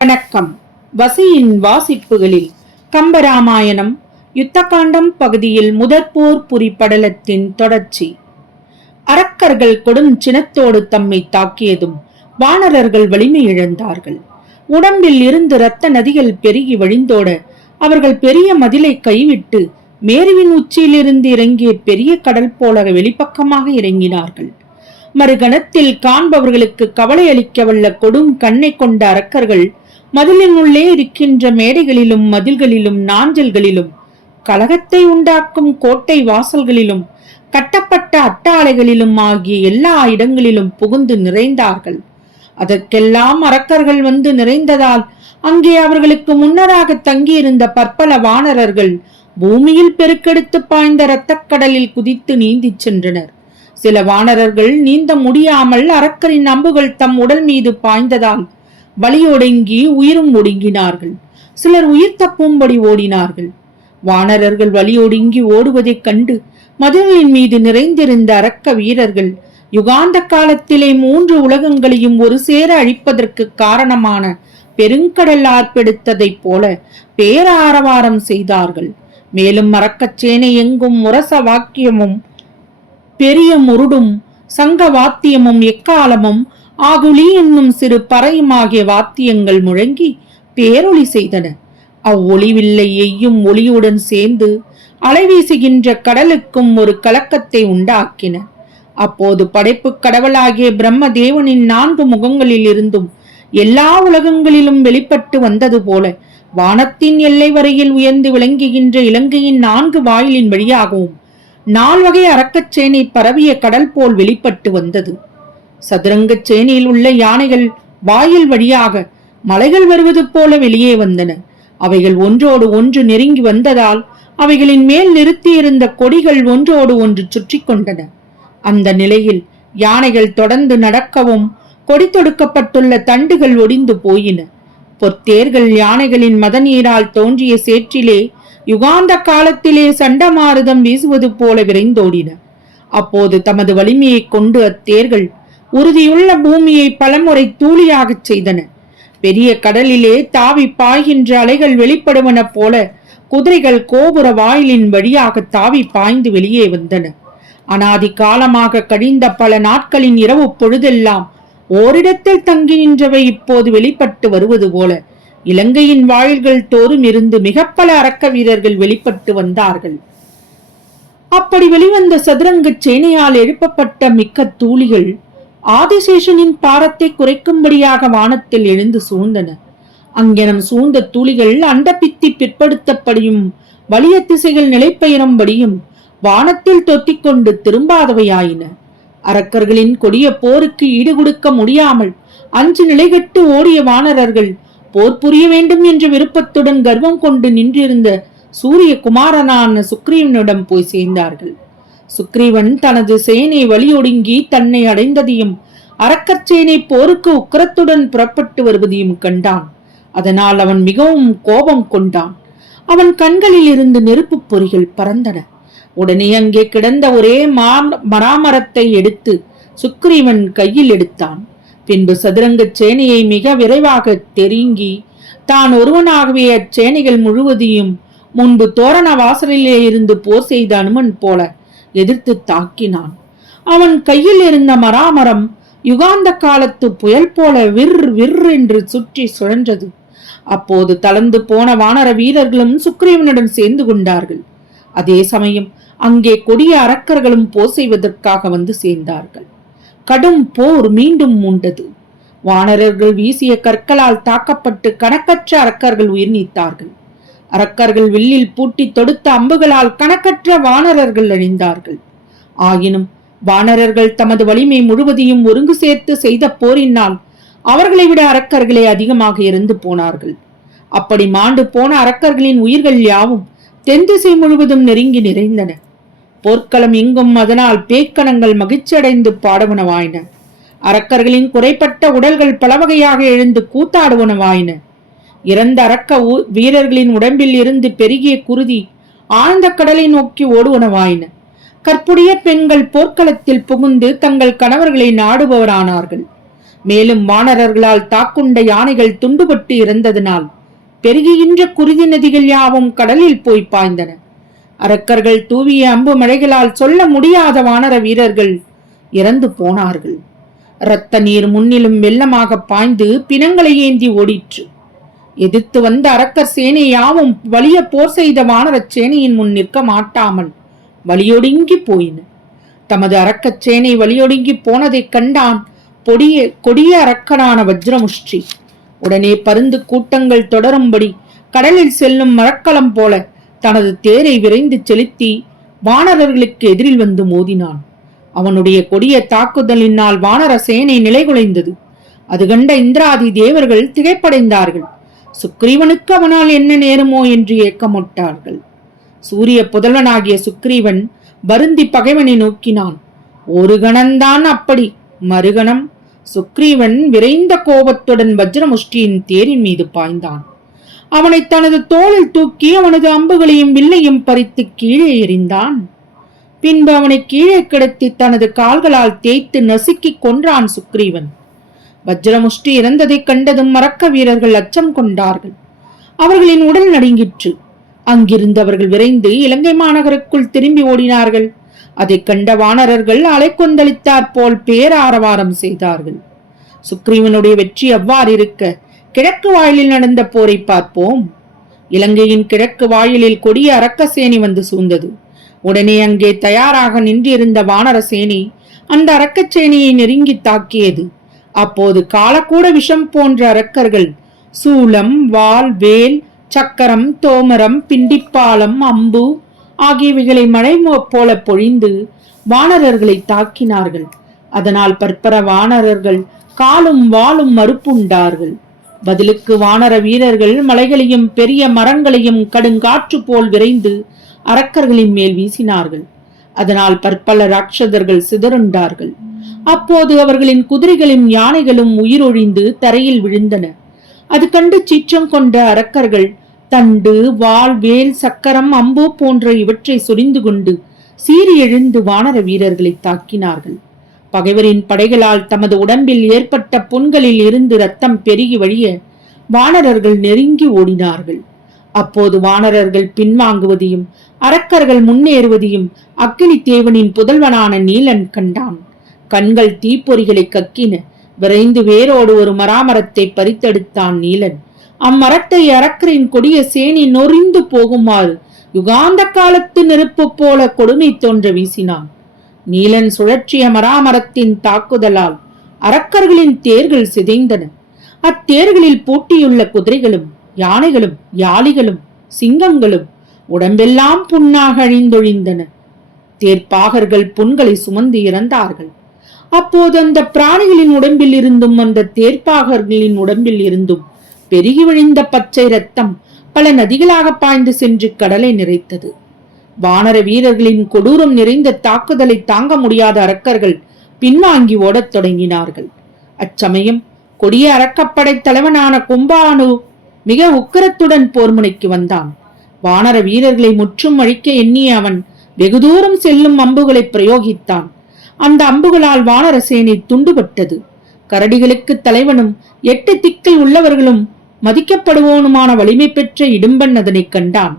வணக்கம். வசியின் வாசிப்புகளில் கம்பராமாயணம் யுத்தகாண்டம் பகுதியில் முதற்போர் புரிபடலத்தின் தொடர்ச்சி. அரக்கர்கள் கொடும் சினத்தோடு தம்மை தாக்கியதும் வானரர்கள் வலிமை இழந்தார்கள். உடம்பில் இருந்து இரத்த நதிகள் பெருகி வழிந்தோட அவர்கள் பெரிய மதிலை கைவிட்டு மேருவின் உச்சியிலிருந்து இறங்கிய பெரிய கடல் போல வெளிப்பக்கமாக இறங்கினார்கள். மறுகணத்தில் காண்பவர்களுக்கு கவலை அளிக்க வல்ல கொடும் கண்ணை கொண்ட அரக்கர்கள் மதிலின் உள்ளே இருக்கின்ற மேடைகளிலும் மதில்களிலும் நாஞ்சல்களிலும் கலகத்தை உண்டாக்கும் கோட்டை வாசல்களிலும் கட்டப்பட்ட அட்டாளைகளிலும் ஆகிய எல்லா இடங்களிலும் புகுந்து நிறைந்தார்கள். அதற்கெல்லாம் அரக்கர்கள் வந்து நிறைந்ததால் அங்கே அவர்களுக்கு முன்னராக தங்கியிருந்த பற்பல வானரர்கள் பூமியில் பெருக்கெடுத்து பாய்ந்த இரத்தக்கடலில் குதித்து நீந்திச் சென்றனர். சில வானரர்கள் நீந்த முடியாமல் அரக்கரின் அம்புகள் தம் உடல் மீது பாய்ந்ததால் வலியொடுங்கி உயிரும் ஒடுங்கினார்கள். சிலர் உயிர் தப்பும்படி ஓடினார்கள். வானரர்கள் வலியொடுங்கி ஓடுவதைக் கண்டு மதில்களின் மீது நிறைந்திருந்த அரக்க வீரர்கள் யுகாந்த காலத்திலே 3 உலகங்களையும் ஒரு சேர அழிப்பதற்கு காரணமான பெருங்கடல் ஆர்ப்பெடுத்ததைப் போல பேராரவாரம் செய்தார்கள். மேலும் மரக்கச்சேனை எங்கும் முரச வாக்கியமும் பெரிய முருடும் சங்க வாத்தியமும் எக்காலமும் ஆகுலி என்னும் சிறு பறையுமாகிய வாத்தியங்கள் முழங்கி பேரொளி செய்தன. அவ்வொளிவில்லை எய்யும் ஒளியுடன் சேர்ந்து அலைவீசுகின்ற கடலுக்கும் ஒரு கலக்கத்தை உண்டாக்கின. அப்போது படைப்பு கடவுளாகிய பிரம்ம தேவனின் 4 முகங்களில் இருந்தும் எல்லா உலகங்களிலும் வெளிப்பட்டு வந்தது போல வானத்தின் எல்லை வரையில் உயர்ந்து விளங்குகின்ற இலங்கையின் 4 வாயிலின் வழியாகவும் 4 வகை அரக்கச்சேனை பரவிய கடல் போல் வெளிப்பட்டு வந்தது. சதுரங்க சேனையில் உள்ள யானைகள் வாயில் வழியாக மலைகள் வருவது போல வெளியே வந்தன. அவைகள் ஒன்றோடு ஒன்று நெருங்கி வந்ததால் அவைகளின் மேல் நிறுத்தியிருந்த கொடிகள் ஒன்றோடு ஒன்று சுற்றி கொண்டன. அந்த நிலையில் யானைகள் தொடர்ந்து நடக்கவும் கொடி தொடுக்கப்பட்டுள்ள தண்டுகள் ஒடிந்து போயின. பொற்தேர்கள் யானைகளின் மதநீரால் தோன்றிய சேற்றிலே யுகாந்த காலத்திலே சண்டமாருதம் வீசுவது போல விரைந்தோடின. அப்போது தமது வலிமையை கொண்டு அத்தேர்கள் உறுதியுள்ள பூமியை பலமுறை தூளியாகச் செய்தன. பெரிய கடலிலே தாவி பாய்கின்ற அலைகள் வெளிப்படுவன போல குதிரைகள் கோபுர வாயிலின் வழியாக தாவி பாய்ந்து வெளியே வந்தன. அனாதி காலமாக கழிந்த பல நாட்களின் இரவு பொழுதெல்லாம் ஓரிடத்தில் தங்கி நின்றவை இப்போது வெளிப்பட்டு வருவது போல இலங்கையின் வாயில்கள் தோறும் இருந்து மிக பல அரக்க வீரர்கள் வெளிப்பட்டு வந்தார்கள். அப்படி வெளிவந்த சதுரங்க சேனையால் எழுப்பப்பட்ட மிக்க தூளிகள் ஆதிசேஷனின் பாரத்தை குறைக்கும்படியாக வானத்தில் எழுந்து சூழ்ந்தன. அங்கெனம் சூழ்ந்த தூளிகள் அண்டபித்தி பிற்படுத்தப்படியும் வலிய திசைகள் நிலைப்பெயரும்படியும் வானத்தில் தொத்திக்கொண்டு திரும்பாதவையாயின. அரக்கர்களின் கொடிய போருக்கு ஈடுகொடுக்க முடியாமல் 5 நிலைகட்டு ஓடிய வானரர்கள் போர் புரிய வேண்டும் என்ற விருப்பத்துடன் கர்வம் கொண்டு நின்றிருந்த சூரிய குமாரனான சுக்ரீவனிடம் போய் சேர்ந்தார்கள். சுக்ரீவன் தனது சேனை வலியொடுங்கி தன்னை அடைந்ததையும் அரக்கச்சேனை போருக்கு உக்கிரத்துடன் புறப்பட்டு வருவதையும் கண்டான். அதனால் அவன் மிகவும் கோபம் கொண்டான். அவன் கண்களில் இருந்து நெருப்பு பொறிகள் பறந்தன. உடனே அங்கே கிடந்த ஒரே மராமரத்தை எடுத்து சுக்ரீவன் கையில் எடுத்தான். பின்பு சதுரங்க சேனையை மிக விரைவாக தெருங்கி தான் ஒருவனாகவே அச்சேனைகள் முழுவதையும் முன்பு தோரண வாசலிலே இருந்து போர் செய்த அனுமன் போல எதிர்த்து தாக்கினான். அவன் கையில் இருந்த மராமரம் யுகாந்த காலத்து புயல் போல விர் விர் என்று சுற்றி சுழன்றது. அப்போது தளர்ந்து போன வானர வீரர்களும் சுக்ரீவனுடன் சேர்ந்து கொண்டார்கள். அதே சமயம் அங்கே கொடிய அரக்கர்களும் போர் செய்வதற்காக வந்து சேர்ந்தார்கள். கடும் போர் மீண்டும் மூண்டது. வானரர்கள் வீசிய கற்களால் தாக்கப்பட்டு கணக்கற்ற அரக்கர்கள் உயிர் நீத்தார்கள். அரக்கர்கள் வில்லில் பூட்டி தொடுத்த அம்புகளால் கணக்கற்ற வானரர்கள் அழிந்தார்கள். ஆயினும் வானரர்கள் தமது வலிமை முழுவதையும் ஒருங்கு சேர்த்து செய்த போரினால் அவர்களை விட அரக்கர்களே அதிகமாக இறந்து போனார்கள். அப்படி மாண்டு போன அரக்கர்களின் உயிர்கள் யாவும் தென் திசை முழுவதும் நெருங்கி நிறைந்தன. போர்க்களம் எங்கும் அதனால் பேய்க்கணங்கள் மகிழ்ச்சியடைந்து பாடுவனவாயின. அரக்கர்களின் குறைப்பட்ட உடல்கள் பலவகையாக எழுந்து கூத்தாடுவனவாயின. இறந்த அரக்க வீரர்களின் உடம்பில் இருந்து பெருகிய குருதி ஆழ்ந்த கடலை நோக்கி ஓடுவனவாயின. கற்புடைய பெண்கள் போர்க்களத்தில் புகுந்து தங்கள் கணவர்களை நாடுபவரானார்கள். மேலும் வானரர்களால் தாக்குண்ட யானைகள் துண்டுபட்டு இறந்ததனால் பெருகுகின்ற குருதி நதிகள் யாவும் கடலில் போய் பாய்ந்தன. அரக்கர்கள் தூவிய அம்பு மழைகளால் சொல்ல முடியாத வானர வீரர்கள் இறந்து போனார்கள். இரத்த நீர் முன்னிலும் வெள்ளமாக பாய்ந்து பிணங்களை ஏந்தி ஓடிற்று. எதிர்த்து வந்த அரக்கர் சேனை யாவும் வலிய போர் செய்த வானர சேனையின் முன் நிற்க மாட்டாமல் வலியொடுங்கி போயின. தமது அரக்கச் சேனை வலியொடுங்கி போனதைக் கண்டான் கொடிய அரக்கனான வஜ்ரமுஷ்டி. உடனே பருந்து கூட்டங்கள் தொடரும்படி கடலில் செல்லும் மரக்கலம் போல தனது தேரை விரைந்து செலுத்தி வானரர்களுக்கு எதிரில் வந்து மோதினான். அவனுடைய கொடிய தாக்குதலினால் வானர சேனை நிலைகுலைந்தது. அது கண்ட இந்திராதி தேவர்கள் திகைப்படைந்தார்கள். சுக்ரீவனுக்கு அவனால் என்ன நேருமோ என்று ஏக்கமுட்டார்கள். சூரிய புதல்வனாகிய சுக்ரீவன் வருந்தி பகைவனை நோக்கினான். ஒரு கணம்தான் அப்படி, மறுகணம் சுக்ரீவன் விரைந்த கோபத்துடன் வஜ்ரமுஷ்டியின் தேரின் மீது பாய்ந்தான். அவனை தனது தோளில் தூக்கி அவனது அம்புகளையும் வில்லையும் பறித்து கீழே எறிந்தான். பின்பு அவனை கீழே கிடத்தி தனது கால்களால் தேய்த்து நசுக்கி கொன்றான் சுக்ரீவன். வஜ்ரமுஷ்டி இறந்ததைக் கண்டதும் மரக்க வீரர்கள் அச்சம் கொண்டார்கள். அவர்களின் உடல் நடுங்கிற்று. அங்கிருந்தவர்கள் விரைந்து இலங்கை மாநகருக்குள் திரும்பி ஓடினார்கள். அதைக் கண்ட வானரர்கள் அலைக்கொந்தளித்தாற் போல் பேராரவாரம் செய்தார்கள். சுக்ரீவனுடைய வெற்றி அவ்வாறு இருக்க கிழக்கு வாயிலில் நடந்த போரை பார்ப்போம். இலங்கையின் கிழக்கு வாயிலில் கொடிய அரக்க சேனை வந்து சூழ்ந்தது. உடனே அங்கே தயாராக நின்றிருந்த வானர சேனை அந்த அரக்கச் சேனையை நெருங்கி தாக்கியது. அப்போது காலக்கூட விஷம் போன்ற அரக்கர்கள் சூலம், வாள், வேல், சக்கரம், தோமரம், பிண்டிப்பாலம், அம்பு ஆகியவைகளை மழை போல பொழிந்து வானரர்களை தாக்கினார்கள். அதனால் பற்பர வானரர்கள் காலும் வாளும் மறுப்புண்டார்கள். பதிலுக்கு வானர வீரர்கள் மலைகளையும் பெரிய மரங்களையும் கடுங்காற்று போல் விரைந்து அரக்கர்களின் மேல் வீசினார்கள். அதனால் பற்பல ராட்சதர்கள் சிதறுண்டார்கள். அப்போது அவர்களின் குதிரைகளும் யானைகளும் உயிரொழிந்து தரையில் விழுந்தன. அது கண்டு சீற்றம் கொண்ட அரக்கர்கள் தண்டு, வாள், வேல், சக்கரம், அம்பு போன்ற இவற்றை சொரிந்து கொண்டு சீறி எழுந்து வானர வீரர்களை தாக்கினார்கள். பகைவரின் படைகளால் தமது உடம்பில் ஏற்பட்ட புண்களில் இருந்து இரத்தம் பெருகி வழிய வானரர்கள் நெருங்கி ஓடினார்கள். அப்போது வானரர்கள் பின்வாங்குவதையும் அரக்கர்கள் முன்னேறுவதையும் அக்கினி தேவனின் புதல்வனான நீலன் கண்டான். கண்கள் தீப்பொறிகளை கக்கின. விரைந்து வேரோடு ஒரு மராமரத்தை பறித்தெடுத்தான் நீலன். அம்மரத்தை அரக்கரின் கொடிய சேனை நொறிந்து போகுமாறு யுகாந்த காலத்து நெருப்பு போல கொடுமை தோன்ற வீசினான். நீலன் சுழற்சிய மராமரத்தின் தாக்குதலால் அரக்கர்களின் தேர்கள் சிதைந்தன. அத்தேர்களில் பூட்டியுள்ள குதிரைகளும் யானைகளும் யாளிகளும் சிங்கங்களும் உடம்பெல்லாம் புண்ணாக அழிந்தொழிந்தன. தேர்ப்பாகர்கள் புண்களை சுமந்து இறந்தார்கள். அப்போது அந்த பிராணிகளின் உடம்பில் இருந்தும் அந்த தேர்ப்பாகர்களின் உடம்பில் இருந்தும் பெருகி விழிந்த பச்சை ரத்தம் பல நதிகளாக பாய்ந்து சென்று கடலை நிறைத்தது. வானர வீரர்களின் கொடூரம் நிறைந்த தாக்குதலை தாங்க முடியாத அரக்கர்கள் பின்வாங்கி ஓடத் தொடங்கினார்கள். அச்சமயம் கொடிய அரக்கப்படை தலைவனான கும்பானு மிக உக்கிரத்துடன் போர்முனைக்கு வந்தான். வானர வீரர்களை முற்றும் அழிக்க எண்ணிய அவன் வெகு தூரம் செல்லும் அம்புகளை பிரயோகித்தான். அந்த அம்புகளால் வானர சேனை துண்டுபட்டது. கரடிகளுக்கு தலைவனும் 8 திக்கில் உள்ளவர்களும் மதிக்கப்படுவோனுமான வலிமை பெற்ற இடும்பன் அதனை கண்டான்.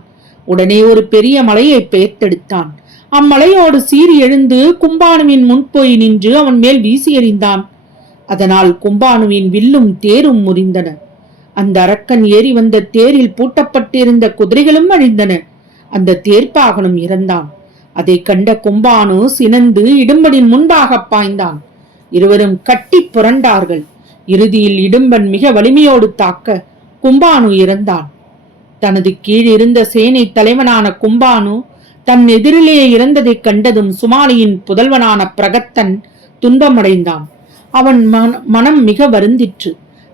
உடனே ஒரு பெரிய மலையை பெயர்த்தெடுத்தான். அம்மலையோடு சீறி எழுந்து கும்பானுவின் முன் போய் நின்று அவன் மேல் வீசி எறிந்தான். அதனால் கும்பானுவின் வில்லும் தேரும் முறிந்தன. அந்த அரக்கன் ஏறி வந்த தேரில் பூட்டப்பட்டிருந்த குதிரைகளும் அழிந்தன. அந்த தேர்ப்பாகனும் இறந்தான். அதை கண்ட கும்பானு சினந்து இடும்பனின் முன்பாக பாய்ந்தான். இருவரும் கட்டி புரண்டார்கள். இறுதியில் இடும்பன் மிக வலிமையோடு தாக்க கும்பானு இறந்தான். தனது கீழ் இருந்த சேனை தலைவனான கும்பானு தன் எதிரிலே இறந்ததைக் கண்டதும் சுமாலியின் புதல்வனான பிரகத்தன் துன்பமடைந்தான். அவன் மனம் மிக வருந்திற்று.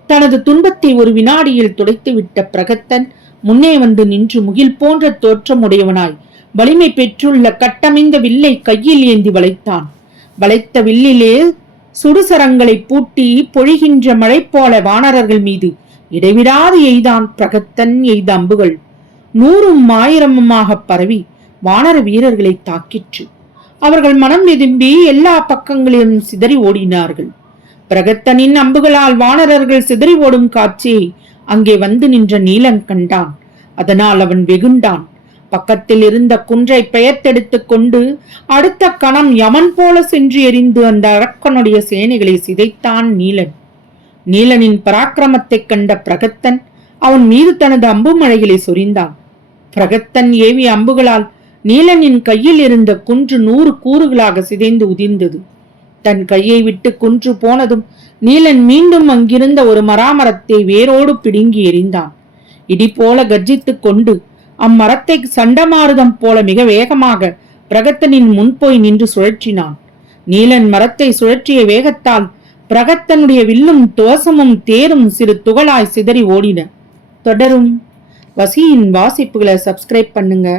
தனது துன்பத்தை ஒரு வினாடியில் துடைத்துவிட்ட பிரகத்தன் முன்னே வந்து நின்று முகில் போன்ற தோற்றமுடையவனாய் வலிமை பெற்றுள்ள கட்டமைந்த வில்லை கையில் ஏந்தி வளைத்தான். வளைத்த வில்லிலே சுடுசரங்களை பூட்டி பொழிகின்ற மழை போல வானரர்கள் மீது இடைவிடாது எய்தான். பிரகத்தன் எய்த அம்புகள் 100 1000 பரவி வானர வீரர்களை தாக்கிற்று. அவர்கள் மனம் விரும்பி எல்லா பக்கங்களிலும் சிதறி ஓடினார்கள். பிரகத்தனின் அம்புகளால் வானரர்கள் சிதறி ஓடும் காட்சியை அங்கே வந்து நின்ற நீலன் கண்டான். அதனால் அவன் வெகுண்டான். பக்கத்தில் இருந்த குன்றை பெயர்த்தெடுத்துக் கொண்டு அடுத்த கணம் யமன் போல சென்று எறிந்து அந்த அரக்கனுடைய சேனைகளை சிதைத்தான் நீலன். நீலனின் பராக்கிரமத்தைக் கண்ட பிரகத்தன் அவன் மீது தனது அம்பு மழைகளை சொரிந்தான். பிரகத்தன் ஏவிய அம்புகளால் நீலனின் கையில் இருந்த குன்று 100 கூறுகளாக சிதைந்து உதிர்ந்தது. தன் கையை விட்டு குன்று போனதும் நீலன் மீண்டும் அங்கிருந்த ஒரு மராமரத்தை வேரோடு பிடுங்கி எறிந்தான். இடி போல கர்ஜித்துக் கொண்டு அம்மரத்தை சண்டமாருதம் போல மிக வேகமாக பிரகத்தனின் முன் போய் நின்று சுழற்றினான். நீலன் மரத்தை சுழற்றிய வேகத்தால் பிரகத்தனுடைய வில்லும் துவசமும் தேரும் சிறு துகளாய் சிதறி ஓடின. தொடரும். வசியின் வாசிப்புகளை சப்ஸ்கிரைப் பண்ணுங்க,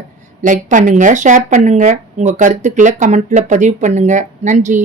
லைக் பண்ணுங்க, ஷேர் பண்ணுங்க, உங்க கருத்துக்களை கமெண்ட்ல பதிவு பண்ணுங்க. நன்றி.